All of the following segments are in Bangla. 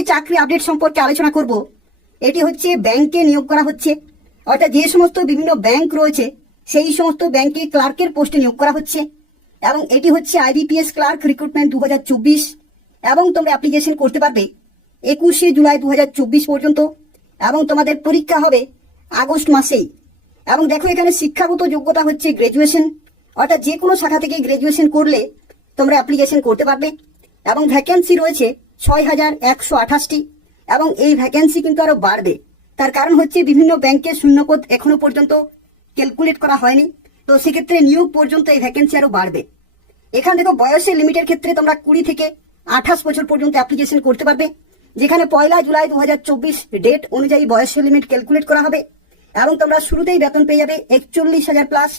যে চাকরি আপডেট সম্পর্কে আলোচনা করব এটি হচ্ছে ব্যাংকে নিয়োগ করা হচ্ছে, অর্থাৎ যে সমস্ত বিভিন্ন ব্যাংক রয়েছে সেই সমস্ত ব্যাংকে ক্লার্কের পোস্টে নিয়োগ করা হচ্ছে। এবং এটি হচ্ছে আইবিপিএস ক্লার্ক রিক্রুটমেন্ট 2024 এবং তোমরা অ্যাপ্লিকেশন করতে পারবে 21শে জুলাই 2024 পর্যন্ত এবং তোমাদের পরীক্ষা হবে আগস্ট মাসেই। এবং দেখো এখানে শিক্ষাগত যোগ্যতা হচ্ছে গ্রাজুয়েশন, অর্থাৎ যে কোনো শাখা থেকে গ্রাজুয়েশন করলে তোমরা অ্যাপ্লিকেশন করতে পারবে। এবং ভ্যাকেন্সি রয়েছে 6128টি এবং এই ভ্যাকেন্সি কিন্তু আরো বাড়বে। তার কারণ হচ্ছে বিভিন্ন ব্যাংকের শূন্যপদ এখনো পর্যন্ত ক্যালকুলেট করা হয়নি, তো সেক্ষেত্রে নিয়োগ পর্যন্ত এই ভ্যাকেন্সি আরো বাড়বে। এখানে দেখো বয়সের লিমিটের ক্ষেত্রে তোমরা 20 থেকে 28 বছর পর্যন্ত অ্যাপ্লিকেশন করতে পারবে, যেখানে 1 জুলাই 2024 ডেট অনুযায়ী বয়সের লিমিট ক্যালকুলেট করা হবে এবং তোমরা শুরুতেই বেতন পেয়ে যাবে 41,000 প্লাস।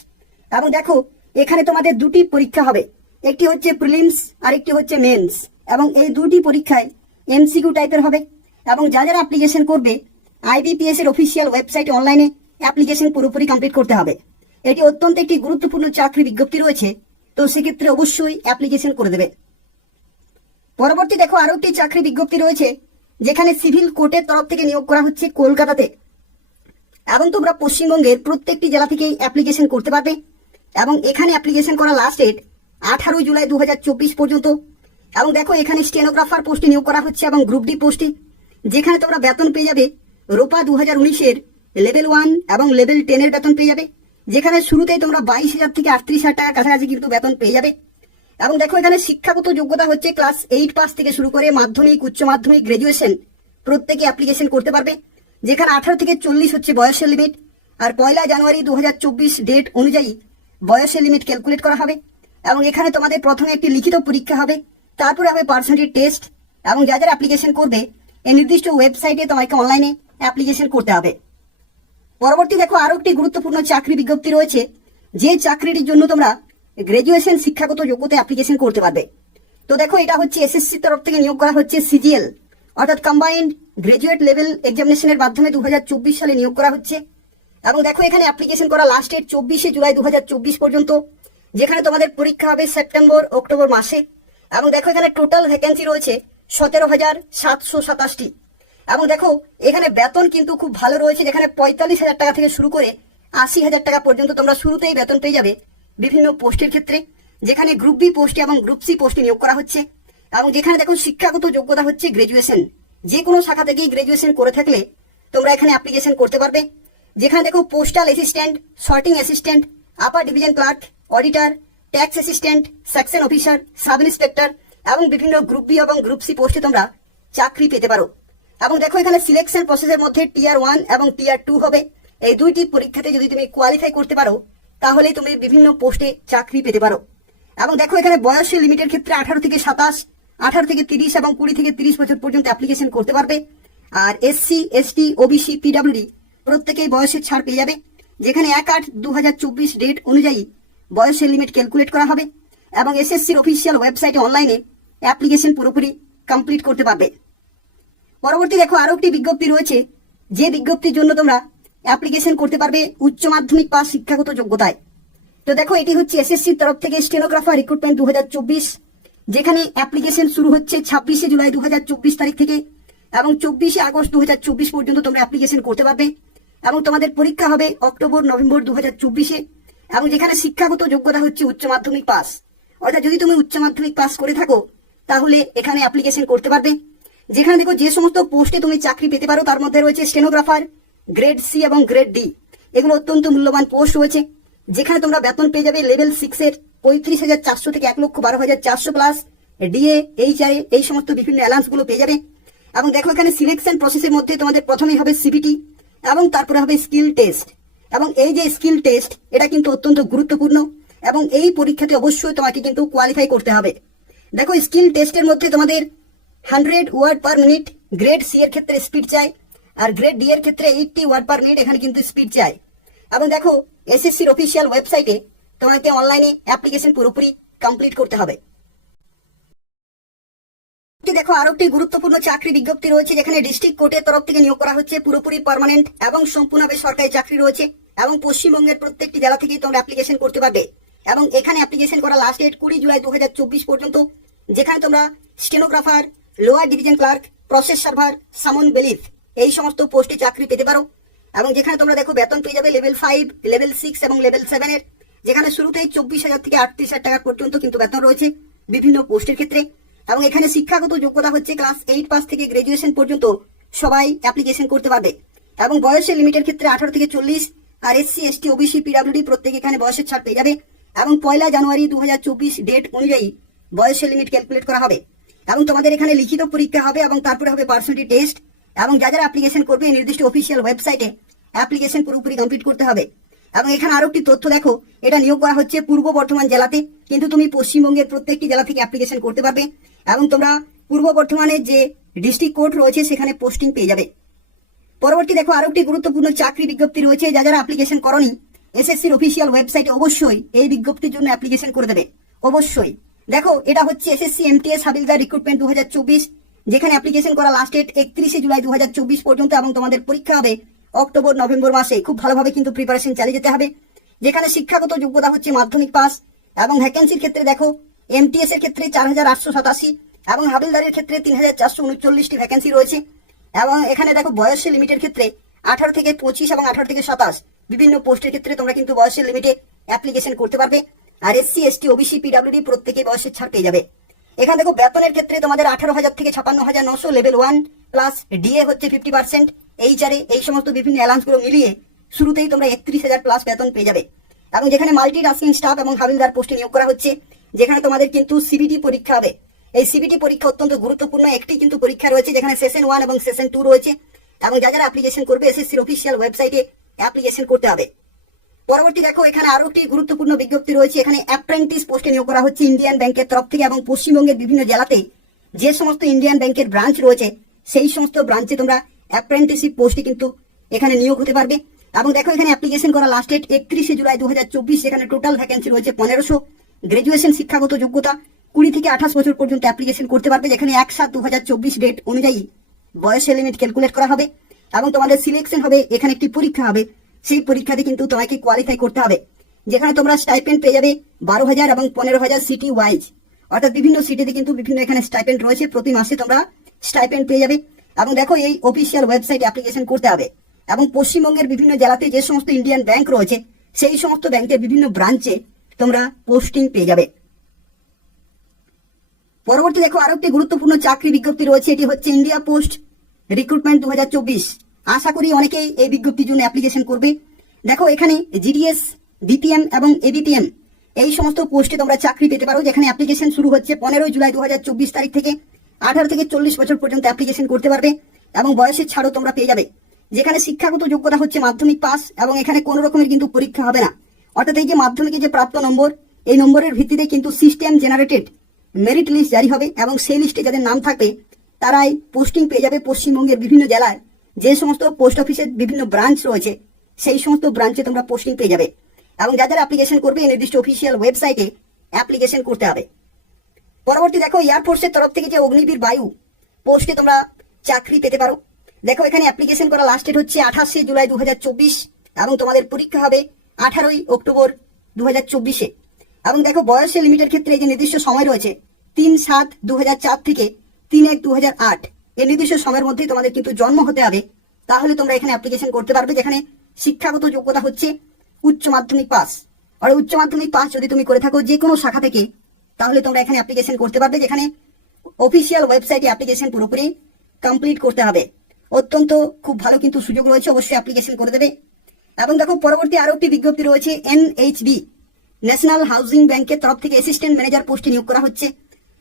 এবং দেখো এখানে তোমাদের দুটি পরীক্ষা হবে, একটি হচ্ছে প্রিলিমস আর একটি হচ্ছে মেন্স, এবং এই দুটি পরীক্ষায় এমসিকিউ টাইপের হবে। এবং যারা অ্যাপ্লিকেশন করবে আইবিপিএস এর অফিসিয়াল ওয়েবসাইটে অনলাইনে অ্যাপ্লিকেশন পুরোপুরি কমপ্লিট করতে হবে। এটি অত্যন্ত একটি গুরুত্বপূর্ণ চাকরি বিজ্ঞপ্তি রয়েছে, তো সেক্ষেত্রে অবশ্যই অ্যাপ্লিকেশন করে দেবে। পরবর্তী দেখো আরো একটি চাকরি বিজ্ঞপ্তি রয়েছে, যেখানে সিভিল কোর্টের তরফ থেকে নিয়োগ করা হচ্ছে কলকাতাতে, এবং তোমরা পশ্চিমবঙ্গের প্রত্যেকটি জেলা থেকেই অ্যাপ্লিকেশন করতে পারবে। এবং এখানে অ্যাপ্লিকেশন করা লাস্ট ডেট 18 জুলাই 2024 পর্যন্ত। এবং দেখো এখানে স্টেনোগ্রাফার পোস্টে নিয়োগ করা হচ্ছে এবং গ্রুপ ডি পোস্টে, যেখানে তোমরা বেতন পেয়ে যাবে রোপা 2019-এর লেভেল 1 এবং লেভেল 10 এর বেতন পেয়ে যাবে, যেখানে শুরুতেই তোমরা 22,000 থেকে 38,000 টাকা কাছাকাছি কিন্তু বেতন পেয়ে যাবে। এবং দেখো এখানে শিক্ষাগত যোগ্যতা হচ্ছে ক্লাস 8 পাস থেকে শুরু করে মাধ্যমিক, উচ্চ মাধ্যমিক, গ্রাজুয়েশন প্রত্যেকে অ্যাপ্লিকেশন করতে পারবে, যেখানে 18 থেকে 40 হচ্ছে বয়সের লিমিট। আর 1 জানুয়ারি 2024 ডেট অনুযায়ী বয়সের লিমিট ক্যালকুলেট করা হবে। এবং এখানে তোমাদের প্রথমে একটি লিখিত পরীক্ষা হবে, তারপরে হবে পার্সোনালিটি টেস্ট। এবং যাদের অ্যাপ্লিকেশন করবে এই নির্দিষ্ট ওয়েবসাইটে তোমাকে অনলাইনে অ্যাপ্লিকেশন করতে হবে। পরবর্তী দেখো আরো একটি গুরুত্বপূর্ণ চাকরি বিজ্ঞপ্তি রয়েছে, যে চাকরিটির জন্য তোমরা গ্রাজুয়েশন শিক্ষাগত যোগ্যতা অ্যাপ্লিকেশন করতে পারবে। তো দেখো এটা হচ্ছে এসএসসি তরফ থেকে নিয়োগ করা হচ্ছে সিজিএল, অর্থাৎ কম্বাইন্ড গ্রাজুয়েট লেভেল এক্সামিনেশনের মাধ্যমে 2024 সালে নিয়োগ করা হচ্ছে। এবং দেখো এখানে অ্যাপ্লিকেশন করা লাস্ট ডেট 24শে জুলাই 2024 পর্যন্ত, যেখানে তোমাদের পরীক্ষা হবে সেপ্টেম্বর অক্টোবর মাসে। এবং দেখো এখানে টোটাল ভ্যাকেন্সি রয়েছে 17,727টি। এবং দেখো এখানে বেতন কিন্তু খুব ভালো রয়েছে, যেখানে 45,000 টাকা থেকে শুরু করে 80,000 টাকা পর্যন্ত তোমরা শুরুতেই বেতন পেয়ে যাবে বিভিন্ন পোস্টের ক্ষেত্রে, যেখানে গ্রুপ বি পোস্টে এবং গ্রুপ সি পোস্টে নিয়োগ করা হচ্ছে। এবং যেখানে দেখো শিক্ষাগত যোগ্যতা হচ্ছে গ্রাজুয়েশন, যে কোনো শাখা থেকেই গ্রাজুয়েশন করে থাকলে তোমরা এখানে অ্যাপ্লিকেশন করতে পারবে। যেখানে দেখো postal assistant, sorting assistant, upper division clerk, auditor, tax assistant, section officer, sub inspector এবং বিভিন্ন গ্রুপ বি এবং গ্রুপ সি পোস্টে তোমরা চাকরি পেতে পারো। এবং দেখো এখানে সিলেকশন প্রসেসের মধ্যে টিয়ার 1 এবং টিয়ার 2 হবে। এই দুইটি পরীক্ষাতে যদি তুমি কোয়ালিফাই করতে পারো তাহলে তুমি বিভিন্ন পোস্টে চাকরি পেতে পারো। এবং দেখো এখানে বয়সের লিমিটের ক্ষেত্রে 18 থেকে 27, 18 থেকে 30 এবং 20 থেকে 30 বছর পর্যন্ত অ্যাপ্লিকেশন করতে পারবে। আর এসসি, এসটি, ওবিসি, পিডব্লিউডি প্রত্যেকেই বয়সের ছাড় পেয়ে যাবে, যেখানে 1/8/2024 ডেট অনুযায়ী বয়সের লিমিট ক্যালকুলেট করা হবে। এবং এসএসসির অফিসিয়াল ওয়েবসাইটে অনলাইনে অ্যাপ্লিকেশন পুরোপুরি কমপ্লিট করতে পারবে। পরবর্তী দেখো আরো একটি বিজ্ঞপ্তি রয়েছে, যে বিজ্ঞপ্তির জন্য তোমরা অ্যাপ্লিকেশন করতে পারবে উচ্চ মাধ্যমিক পাস শিক্ষাগত যোগ্যতায়। তো দেখো এটি হচ্ছে এসএসসির তরফ থেকে স্টেনোগ্রাফার রিক্রুটমেন্ট 2024, যেখানে অ্যাপ্লিকেশন শুরু হচ্ছে 26শে জুলাই 2024 তারিখ থেকে এবং 24শে আগস্ট 2024 পর্যন্ত তোমরা অ্যাপ্লিকেশন করতে পারবে। এবং তোমাদের পরীক্ষা হবে অক্টোবর নভেম্বর 2024-এ। এবং যেখানে শিক্ষাগত যোগ্যতা হচ্ছে উচ্চ মাধ্যমিক পাস, অর্থাৎ যদি তুমি উচ্চ মাধ্যমিক পাস করে থাকো তাহলে এখানে অ্যাপ্লিকেশন করতে পারবে। যেখানে দেখো যে সমস্ত পোস্টে তুমি চাকরি পেতে পারো তার মধ্যে রয়েছে স্টেনোগ্রাফার, গ্রেড সি এবং গ্রেড ডি, এগুলো অত্যন্ত মূল্যবান পোস্ট রয়েছে, যেখানে তোমরা বেতন পেয়ে যাবে লেভেল 6-এর 35,400 থেকে 1,12,400 প্লাস ডিএ, এইচআরএ, এই সমস্ত বিভিন্ন অ্যালাউন্স গুলো পেয়ে যাবে। এবং দেখো এখানে সিলেকশন প্রসেসের মধ্যে তোমাদের প্রথমেই হবে সিবিটি এবং তারপরে হবে স্কিল টেস্ট। এবং এই যে স্কিল টেস্ট এটা কিন্তু অত্যন্ত গুরুত্বপূর্ণ এবং এই পরীক্ষাতে অবশ্যই তোমাকে কিন্তু কোয়ালিফাই করতে হবে। দেখো স্কিল টেস্টের মধ্যে তোমাদের 100 word per minute grade C এর ক্ষেত্রে স্পিড চাই, আর গ্রেড ডি এর ক্ষেত্রে 80 ওয়ার্ড পার মিনিট এখানে কিন্তু স্পিড চাই। এবং দেখো এসএসসির অফিসিয়াল ওয়েবসাইটে তোমাকে অনলাইনে অ্যাপ্লিকেশন পুরোপুরি কমপ্লিট করতে হবে। দেখো আরো একটি গুরুত্বপূর্ণ চাকরি বিজ্ঞপ্তি রয়েছে, যেখানে ডিস্ট্রিক্ট কোর্টের তরফ থেকে নিয়োগ করা হচ্ছে পুরোপুরি পার্মানেন্ট এবং সম্পূর্ণভাবে সরকারি চাকরি রয়েছে। এবং পশ্চিমবঙ্গের প্রত্যেকটি জেলা থেকেই তোমরা অ্যাপ্লিকেশন করতে পারবে। এবং এখানে অ্যাপ্লিকেশন করা লাস্ট ডেট 20 জুলাই 2024 পর্যন্ত, যেখানে তোমরা stenographer, lower division clerk, process server, summon bailiff, এই সমস্ত পোস্টে চাকরি পেতে পারো। এবং যেখানে তোমরা দেখো বেতন পেয়ে যাবে লেভেল 5, লেভেল 6 এবং লেভেল 7 এর, যেখানে শুরুতেই 24,000 থেকে 38,000 টাকা পর্যন্ত কিন্তু বেতন রয়েছে বিভিন্ন পোস্টের ক্ষেত্রে। এবং এখানে শিক্ষাগত যোগ্যতা হচ্ছে ক্লাস 8 পাস থেকে গ্রাজুয়েশন পর্যন্ত সবাই অ্যাপ্লিকেশন করতে পারবে। এবং বয়সের লিমিটের ক্ষেত্রে 18 থেকে 40, আর এসসি, এসটি, ওবিসি, পিডাব্লিউডি প্রত্যেকে এখানে বয়সের ছাড় পেয়ে যাবে। এবং 1 জানুয়ারি 2024 ডেট অনুযায়ী বয়সের লিমিট ক্যালকুলেট করা হবে। এবং তোমাদের এখানে লিখিত পরীক্ষা হবে এবং তারপরে হবে পার্সোনালিটি টেস্ট। এবং যারা অ্যাপ্লিকেশন করবে নির্দিষ্ট অফিসিয়াল ওয়েবসাইটে অ্যাপ্লিকেশন পুরোপুরি কমপ্লিট করতে হবে। এবং এখানে আরো একটি তথ্য দেখো, এটা নিয়োগ করা হচ্ছে পূর্ব বর্ধমান জেলাতে, কিন্তু তুমি পশ্চিমবঙ্গের প্রত্যেকটি জেলা থেকে অ্যাপ্লিকেশন করতে পারবে। এবং তোমরা পূর্ব বর্ধমানের যে ডিস্ট্রিক্ট কোর্ট রয়েছে সেখানে পোস্টিং পেয়ে যাবে। পরবর্তী দেখো আরো একটি গুরুত্বপূর্ণ চাকরি বিজ্ঞপ্তি রয়েছে, যারা অ্যাপ্লিকেশন করনি এসএসসির অফিসিয়াল ওয়েবসাইটে অবশ্যই এই বিজ্ঞপ্তির জন্য অ্যাপ্লিকেশন করে দেবে অবশ্যই। দেখো এটা হচ্ছে এসএসসি এমটিএস হাবিলদার রিক্রুটমেন্ট 2024, যেখানে অ্যাপ্লিকেশন করা লাস্ট ডেট 31 জুলাই 2024 পর্যন্ত। এবং তোমাদের পরীক্ষা হবে অক্টোবর নভেম্বর মাসে। খুব ভালোভাবে কিন্তু প্রিপারেশন চালিয়ে যেতে হবে। যেখানে শিক্ষাগত যোগ্যতা হচ্ছে মাধ্যমিক পাস। এবং ভ্যাকেন্সির ক্ষেত্রে দেখো এমটিএস এর ক্ষেত্রে 4,887 এবং হাবিলদারের ক্ষেত্রে 3,439টি ভ্যাকেন্সি রয়েছে। এবং এখানে দেখো বয়সের লিমিটের ক্ষেত্রে 18 থেকে 25 এবং 18 থেকে 27 বিভিন্ন পোস্টের ক্ষেত্রে তোমরা কিন্তু বয়সের লিমিটে অ্যাপ্লিকেশন করতে পারবে। আর এসসি, এসটি, ওবিসি, পিডাব্লিউডি প্রত্যেকে বয়সের ছাড় পেয়ে যাবে। এখানে দেখো বেতনের ক্ষেত্রে তোমাদের 18,000 থেকে 56,900 লেভেল 1 প্লাস ডিএ হচ্ছে 50%, এইচআরএ, এই সমস্ত বিভিন্ন অ্যালাউন্স গুলো মিলিয়ে শুরুতেই তোমরা 31,000 প্লাস বেতন পেয়ে যাবে। এবং যেখানে মাল্টিটাস্কিং স্টাফ এবং হাবিলদার পোস্টে নিয়োগ করা হচ্ছে, যেখানে তোমাদের কিন্তু সিবিটি পরীক্ষা হবে। এই সিবিটি পরীক্ষা অত্যন্ত গুরুত্বপূর্ণ একটি কিন্তু পরীক্ষা রয়েছে, যেখানে সেশন 1 এবং সেশন 2 রয়েছে। এবং যারা অ্যাপ্লিকেশন করবে এসএসসির অফিসিয়াল ওয়েবসাইটে অ্যাপ্লিকেশন করতে হবে। পরবর্তী দেখো এখানে আরো একটি গুরুত্বপূর্ণ বিজ্ঞপ্তি রয়েছে, এখানে অ্যাপ্রেন্টিস পোস্টে নিয়োগ করা হচ্ছে ইন্ডিয়ান ব্যাংকের তরফ থেকে। এবং পশ্চিমবঙ্গের বিভিন্ন জেলাতে যে সমস্ত ইন্ডিয়ান ব্যাংকের ব্রাঞ্চ রয়েছে সেই সমস্ত ব্রাঞ্চে তোমরা অ্যাপ্রেন্টিসশিপ পোস্টে কিন্তু এখানে নিয়োগ হতে পারবে। এবং দেখো এখানে অ্যাপ্লিকেশন করা লাস্ট ডেট 31 জুলাই 2024, এখানে টোটাল ভ্যাকেন্সি রয়েছে 1500। গ্রাজুয়েশন শিক্ষাগত যোগ্যতা 20 থেকে 28 বছর পর্যন্ত অ্যাপ্লিকেশন করতে পারবে, যেখানে 1/7/2024 ডেট অনুযায়ী বয়সের লিমিট ক্যালকুলেট করা হবে। এবং তোমাদের সিলেকশন হবে, এখানে একটি পরীক্ষা হবে, সেই পরীক্ষাতে কিন্তু তোমাকে কোয়ালিফাই করতে হবে। যেখানে তোমরা স্টাইপেন্ড পেয়ে যাবে 12,000 এবং 15,000 সিটি ওয়াইজ, অর্থাৎ বিভিন্ন সিটিতে কিন্তু বিভিন্ন এখানে স্টাইপেন্ড রয়েছে, প্রতি মাসে তোমরা স্টাইপেন্ড পেয়ে যাবে। এবং দেখো এই অফিসিয়াল ওয়েবসাইটে অ্যাপ্লিকেশন করতে হবে। এবং পশ্চিমবঙ্গের বিভিন্ন জেলাতে যে সমস্ত ইন্ডিয়ান ব্যাংক রয়েছে সেই সমস্ত ব্যাংকের বিভিন্ন ব্রাঞ্চে তোমরা পোস্টিং পেয়ে যাবে। পরবর্তী দেখো আরো একটি গুরুত্বপূর্ণ চাকরি বিজ্ঞপ্তি রয়েছে, এটি হচ্ছে ইন্ডিয়া পোস্ট রিক্রুটমেন্ট 2024। আশা করি অনেকেই এই বিজ্ঞপ্তির জন্য অ্যাপ্লিকেশন করবে। দেখো এখানে জিডিএস, বিপিএম এবং এবিপিএম এই সমস্ত পোস্টে তোমরা চাকরি পেতে পারো, যেখানে অ্যাপ্লিকেশন শুরু হচ্ছে 15 জুলাই 2024 তারিখ থেকে। 18 থেকে 40 বছর পর্যন্ত অ্যাপ্লিকেশন করতে পারবে এবং বয়সের ছাড়ও তোমরা পেয়ে যাবে। যেখানে শিক্ষাগত যোগ্যতা হচ্ছে মাধ্যমিক পাস এবং এখানে কোনো রকমের কিন্তু পরীক্ষা হবে না। অর্থাৎ এই যে মাধ্যমিকে যে প্রাপ্ত নম্বর, এই নম্বরের ভিত্তিতে কিন্তু সিস্টেম জেনারেটেড মেরিট লিস্ট জারি হবে এবং সেই লিস্টে যাদের নাম থাকবে তারাই পোস্টিং পেয়ে যাবে। পশ্চিমবঙ্গের বিভিন্ন জেলায় যে সমস্ত পোস্ট অফিসের বিভিন্ন ব্রাঞ্চ রয়েছে সেই সমস্ত ব্রাঞ্চে তোমরা পোস্টিং পেয়ে যাবে। এবং যাদের অ্যাপ্লিকেশন করবে নির্দিষ্ট অফিসিয়াল ওয়েবসাইটে অ্যাপ্লিকেশন করতে হবে। পরবর্তী দেখো এয়ারফোর্সের তরফ থেকে যে অগ্নিবীর বায়ু পোস্টে তোমরা চাকরি পেতে পারো। দেখো এখানে অ্যাপ্লিকেশন করা লাস্ট ডেট হচ্ছে 28 জুলাই 2024 এবং তোমাদের পরীক্ষা হবে 18 অক্টোবর 2024। এবং দেখো বয়সের লিমিটের ক্ষেত্রে যে নির্দিষ্ট সময় রয়েছে 3/7/2004 থেকে 3/1/2008, এই নির্দিষ্ট সময়ের মধ্যেই তোমাদের কিন্তু জন্ম হতে হবে, তাহলে তোমরা এখানে অ্যাপ্লিকেশন করতে পারবে। যেখানে শিক্ষাগত যোগ্যতা হচ্ছে উচ্চ মাধ্যমিক পাস। আর উচ্চ মাধ্যমিক পাস যদি তুমি করে থাকো যে কোনো শাখা থেকে, তাহলে তোমরা এখানে অ্যাপ্লিকেশন করতে পারবে। যেখানে অফিসিয়াল ওয়েবসাইটে অ্যাপ্লিকেশন পুরোপুরি কমপ্লিট করতে হবে। অত্যন্ত খুব ভালো কিন্তু সুযোগ রয়েছে, অবশ্যই অ্যাপ্লিকেশন করে দেবে। এবং দেখো পরবর্তী আরো একটি বিজ্ঞপ্তি রয়েছে, এনএইচবি ন্যাশনাল হাউজিং ব্যাংকের তরফ থেকে অ্যাসিস্ট্যান্ট ম্যানেজার পোস্টে নিয়োগ করা হচ্ছে।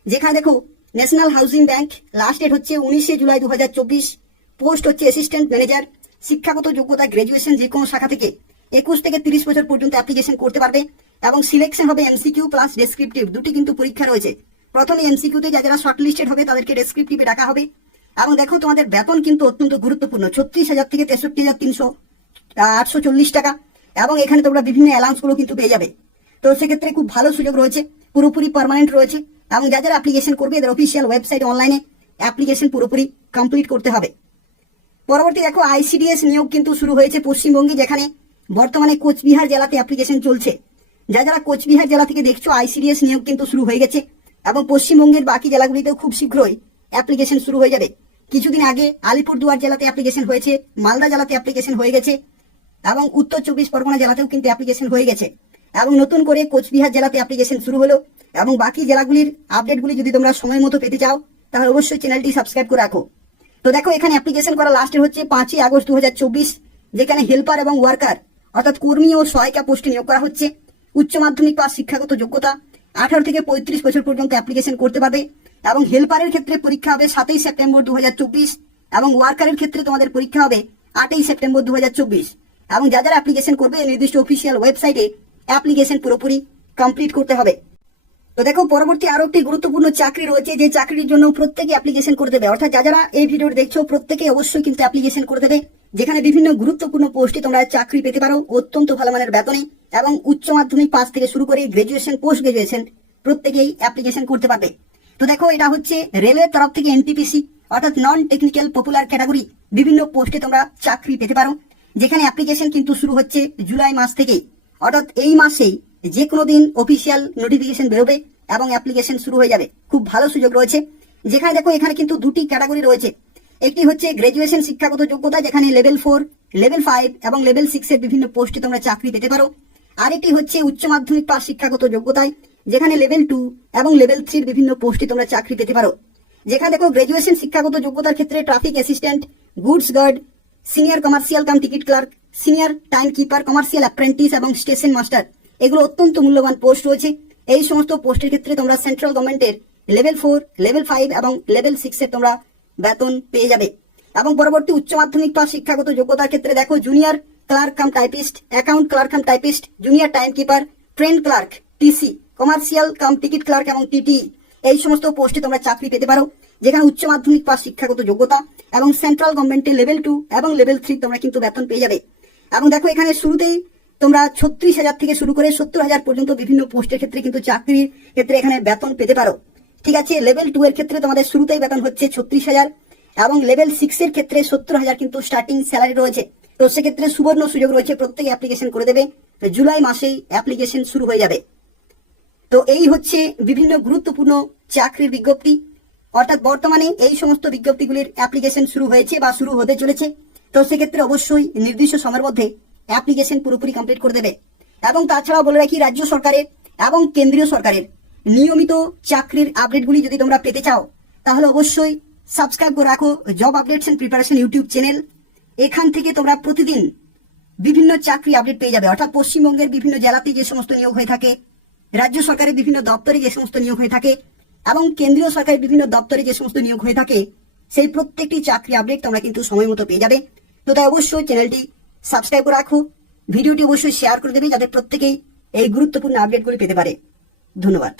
যেখানে দেখো national housing bank last date হচ্ছে 19 জুলাই 2024, পোস্ট হচ্ছে অ্যাসিস্ট্যান্ট ম্যানেজার। শিক্ষাগত যোগ্যতা গ্রাজুয়েশন যে কোনো শাখা থেকে 21 থেকে 30 বছর পর্যন্ত অ্যাপ্লিকেশন করতে পারবে এবং সিলেকশন হবে এমসিকিউ প্লাস ডেসক্রিপটিভ, দুটি কিন্তু পরীক্ষা রয়েছে। প্রথমে এমসিকিউতে যারা শর্টলিস্টেড হবে তাদেরকে ডেসক্রিপটিভে ডাকা হবে। এবং দেখো তোমাদের বেতন কিন্তু অত্যন্ত গুরুত্বপূর্ণ, 36,000 থেকে 63,840 টাকা। এবং এখানে তোমরা বিভিন্ন অ্যালাউন্স গুলো কিন্তু পেয়ে যাবে। তো সেক্ষেত্রে খুব ভালো সুযোগ রয়েছে, পুরোপুরি পার্মানেন্ট রয়েছে। এবং যারা অ্যাপ্লিকেশন করবে এদের অফিসিয়াল ওয়েবসাইট অনলাইনে অ্যাপ্লিকেশন পুরোপুরি কমপ্লিট করতে হবে। পরবর্তী দেখো আইসিডিএস নিয়োগ কিন্তু শুরু হয়েছে পশ্চিমবঙ্গে, যেখানে বর্তমানে কোচবিহার জেলাতে অ্যাপ্লিকেশন চলছে। যারা কোচবিহার জেলা থেকে দেখছো আইসিডিএস নিয়োগ কিন্তু শুরু হয়ে গেছে এবং পশ্চিমবঙ্গের বাকি জেলাগুলিতেও খুব শীঘ্রই অ্যাপ্লিকেশন শুরু হয়ে যাবে। কিছুদিন আগে আলিপুরদুয়ার জেলাতে অ্যাপ্লিকেশন হয়েছে, মালদা জেলাতে অ্যাপ্লিকেশন হয়ে গেছে এবং উত্তর 24 পরগনা জেলাতেও কিন্তু অ্যাপ্লিকেশন হয়ে গেছে এবং নতুন করে কোচবিহার জেলাতে অ্যাপ্লিকেশন শুরু হলো। এবং বাকি জেলাগুলির আপডেটগুলি যদি তোমরা সময় মতো পেতে চাও তাহলে অবশ্যই চ্যানেলটি সাবস্ক্রাইব করে রাখো। তো দেখো এখানে অ্যাপ্লিকেশন করা লাস্টের হচ্ছে 5ই আগস্ট 2024, যেখানে হেল্পার এবং ওয়ার্কার অর্থাৎ কর্মী ও সহায়িকা পোস্টে নিয়োগ করা হচ্ছে। উচ্চ মাধ্যমিক পাস শিক্ষাগত যোগ্যতা 18 থেকে 35 বছর পর্যন্ত অ্যাপ্লিকেশন করতে পারবে এবং হেল্পারের ক্ষেত্রে পরীক্ষা হবে 7ই সেপ্টেম্বর 2024 এবং ওয়ার্কারের ক্ষেত্রে তোমাদের পরীক্ষা হবে 8ই সেপ্টেম্বর 2024। এবং যারা অ্যাপ্লিকেশন করবে নির্দিষ্ট অফিসিয়াল ওয়েবসাইটে অ্যাপ্লিকেশন পুরোপুরি কমপ্লিট করতে হবে। তো দেখো পরবর্তী আরো একটি গুরুত্বপূর্ণ চাকরি রয়েছে, যে চাকরির জন্য প্রত্যেকে অ্যাপ্লিকেশন করে দেবে, অর্থাৎ যারা এই ভিডিও দেখছো প্রত্যেকে অবশ্যই কিন্তু অ্যাপ্লিকেশন করে দেবে, যেখানে বিভিন্ন গুরুত্বপূর্ণ পোস্টে তোমরা চাকরি পেতে পারো অত্যন্ত ভালো মানের বেতনে এবং উচ্চ মাধ্যমিক পাস থেকে শুরু করে গ্রাজুয়েশন পোস্ট গ্রাজুয়েশন প্রত্যেকেই অ্যাপ্লিকেশন করতে পারবে। তো দেখো এটা হচ্ছে রেলওয়ের তরফ থেকে এনটিপিসি অর্থাৎ নন টেকনিক্যাল পপুলার ক্যাটাগরি বিভিন্ন পোস্টে তোমরা চাকরি পেতে পারো, যেখানে অ্যাপ্লিকেশন কিন্তু শুরু হচ্ছে জুলাই মাস থেকেই, অর্থাৎ এই মাসেই যে কোনো দিন অফিসিয়াল নোটিফিকেশন বেরোবে এবং অ্যাপ্লিকেশন শুরু হয়ে যাবে। খুব ভালো সুযোগ রয়েছে, যেখানে দেখো এখানে কিন্তু দুটি ক্যাটাগরি রয়েছে। একটি হচ্ছে গ্রাজুয়েশন শিক্ষাগত যোগ্যতা, যেখানে লেভেল 4, লেভেল 5 এবং লেভেল 6 এর বিভিন্ন পোস্টে তোমরা চাকরি পেতে পারো। আরেকটি হচ্ছে উচ্চ মাধ্যমিক পাস শিক্ষাগত যোগ্যতায়, যেখানে লেভেল 2 এবং লেভেল 3 এর বিভিন্ন পোস্টে তোমরা চাকরি পেতে পারো। যেখানে দেখো গ্রাজুয়েশন শিক্ষাগত যোগ্যতার ক্ষেত্রে traffic assistant, goods guard, senior commercial cum ticket clerk, senior time keeper, commercial apprentice এবং স্টেশন মাস্টার, এগুলো অত্যন্ত মূল্যবান পোস্ট রয়েছে। এই সমস্ত পোস্টের ক্ষেত্রে তোমরা সেন্ট্রাল গভর্নমেন্টের লেভেল 4, লেভেল 5 এবং লেভেল 6 এর তোমরা বেতন পেয়ে যাবে। এবং পরবর্তী উচ্চ মাধ্যমিক পাস শিক্ষাগত যোগ্যতার ক্ষেত্রে দেখো junior clerk cum typist, account clerk cum typist, junior time keeper, train clerk, TC, commercial cum ticket clerk এবং টিটি, এই সমস্ত পোস্টে তোমরা চাকরি পেতে পারো, যেখানে উচ্চ মাধ্যমিক পাস শিক্ষাগত যোগ্যতা এবং সেন্ট্রাল গভর্নমেন্টের লেভেল 2 এবং লেভেল 3 তোমরা কিন্তু বেতন পেয়ে যাবে। এবং দেখো এখানে শুরুতেই তোমরা 36,000 থেকে শুরু করে 70,000 পর্যন্ত বিভিন্ন পোস্টের ক্ষেত্রে কিন্তু চাকরির ক্ষেত্রে এখানে বেতন পেতে পারো। ঠিক আছে, লেভেল 2 এর ক্ষেত্রে তোমাদের শুরুতেই বেতন হচ্ছে 36,000 এবং লেভেল 6 এর ক্ষেত্রে 70,000 কিন্তু স্টার্টিং স্যালারি রয়েছে। তো সেক্ষেত্রে সুবর্ণ সুযোগ রয়েছে, প্রত্যেকে অ্যাপ্লিকেশন করে দেবে, জুলাই মাসেই অ্যাপ্লিকেশন শুরু হয়ে যাবে। তো এই হচ্ছে বিভিন্ন গুরুত্বপূর্ণ চাকরির বিজ্ঞপ্তি, অর্থাৎ বর্তমানে এই সমস্ত বিজ্ঞপ্তিগুলির অ্যাপ্লিকেশন শুরু হয়েছে বা শুরু হতে চলেছে। তো সেক্ষেত্রে অবশ্যই নির্দিষ্ট সময়ের মধ্যে অ্যাপ্লিকেশন পুরোপুরি কমপ্লিট করে দেবে। এবং তাছাড়াও বলে রাখি, রাজ্য সরকারের এবং কেন্দ্রীয় সরকারের নিয়মিত চাকরির আপডেটগুলি যদি তোমরা পেতে চাও তাহলে অবশ্যই সাবস্ক্রাইব করে রাখো job updates and preparation YouTube channel. এখান থেকে তোমরা প্রতিদিন বিভিন্ন চাকরি আপডেট পেয়ে যাবে, অর্থাৎ পশ্চিমবঙ্গের বিভিন্ন জেলাতে যে সমস্ত নিয়োগ হয়ে থাকে, রাজ্য সরকারের বিভিন্ন দপ্তরে যে সমস্ত নিয়োগ হয়ে থাকে এবং কেন্দ্রীয় সরকারের বিভিন্ন দপ্তরে যে সমস্ত নিয়োগ হয়ে থাকে, সেই প্রত্যেকটি চাকরি আপডেট তোমরা কিন্তু সময় মতো পেয়ে যাবে। তো তাই অবশ্যই চ্যানেলটি সাবস্ক্রাইব করে রাখো, ভিডিওটি অবশ্যই শেয়ার করে দেবে যাতে প্রত্যেকেই এই গুরুত্বপূর্ণ আপডেটগুলি পেতে পারে। ধন্যবাদ।